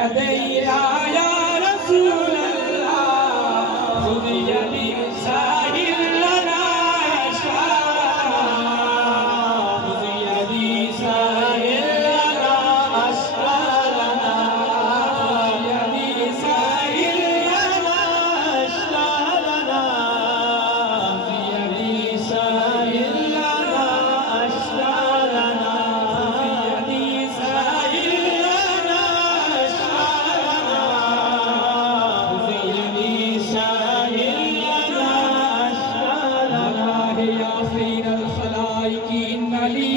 यदैया या रसूल अल्लाह खुद यदी साहिल लना अशकाना खुद यदी साहिल लना अशकाना यदी साहिल लना अशकाना यदी साहिल लना अशकाना यदी साहिल लना अशकाना यदी साहिल लना अशकाना या खैरल खलाइक इन्नली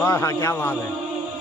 वाह क्या बात है।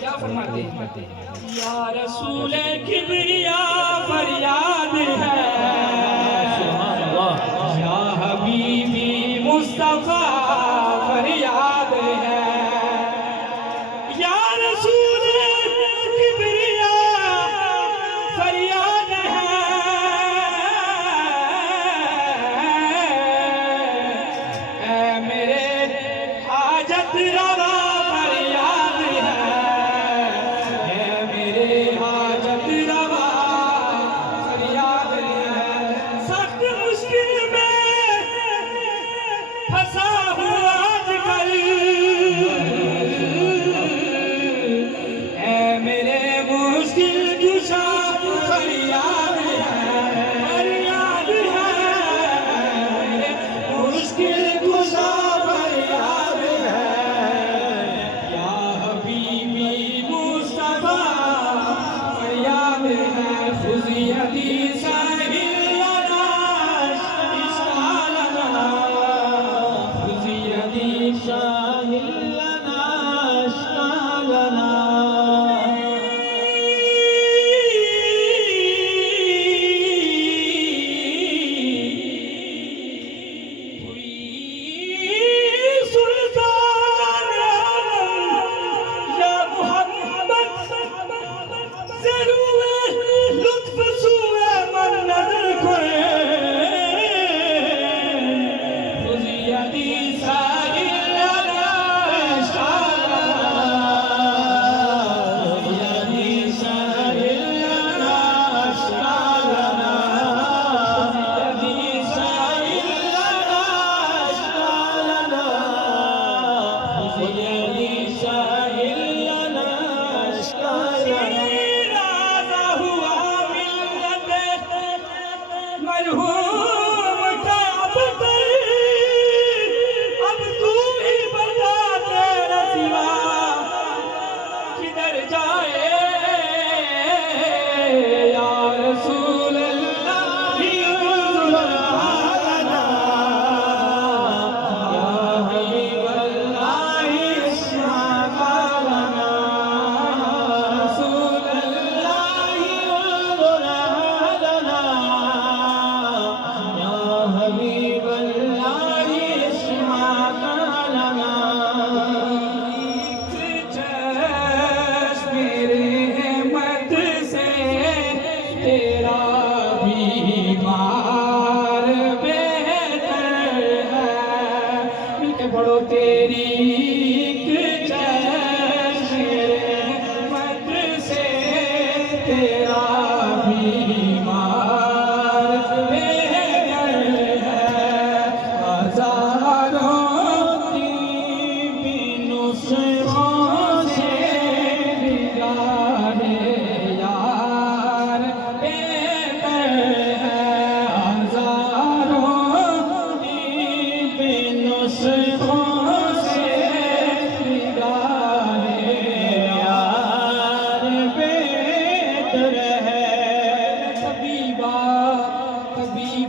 क्या फरमाते हैं या रसूल किबरिया फरियाद है या हबीबी मुस्तफा फरियाद है या रसूल किबरिया फरियाद है ऐ मेरे हाजत रवा फरियाद है ऐ मेरे हाजत रवा फरियाद है सख्त मुश्किल में फंसा हुआ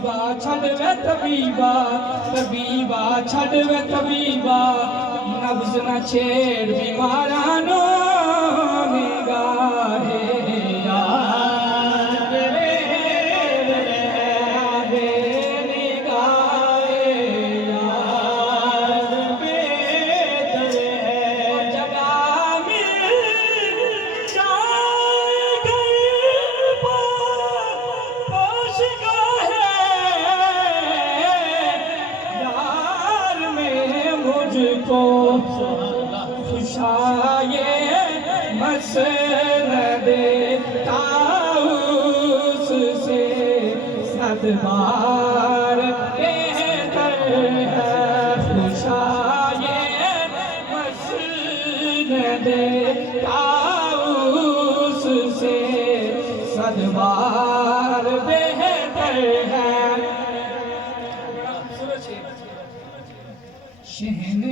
तबीबा छड़ वे तबीबा तबीबा छड़ वे तबीबा नब्ज़ न छेड़ बीमारा नो निगाहे यार वे निगाहे यार बेदर है जगा मिल जाए यार में मुझको खुशाये मसनद ताउस से सदबार बेहतर है खुशाये मसनद ताउस से सदबार बेहतर है शहन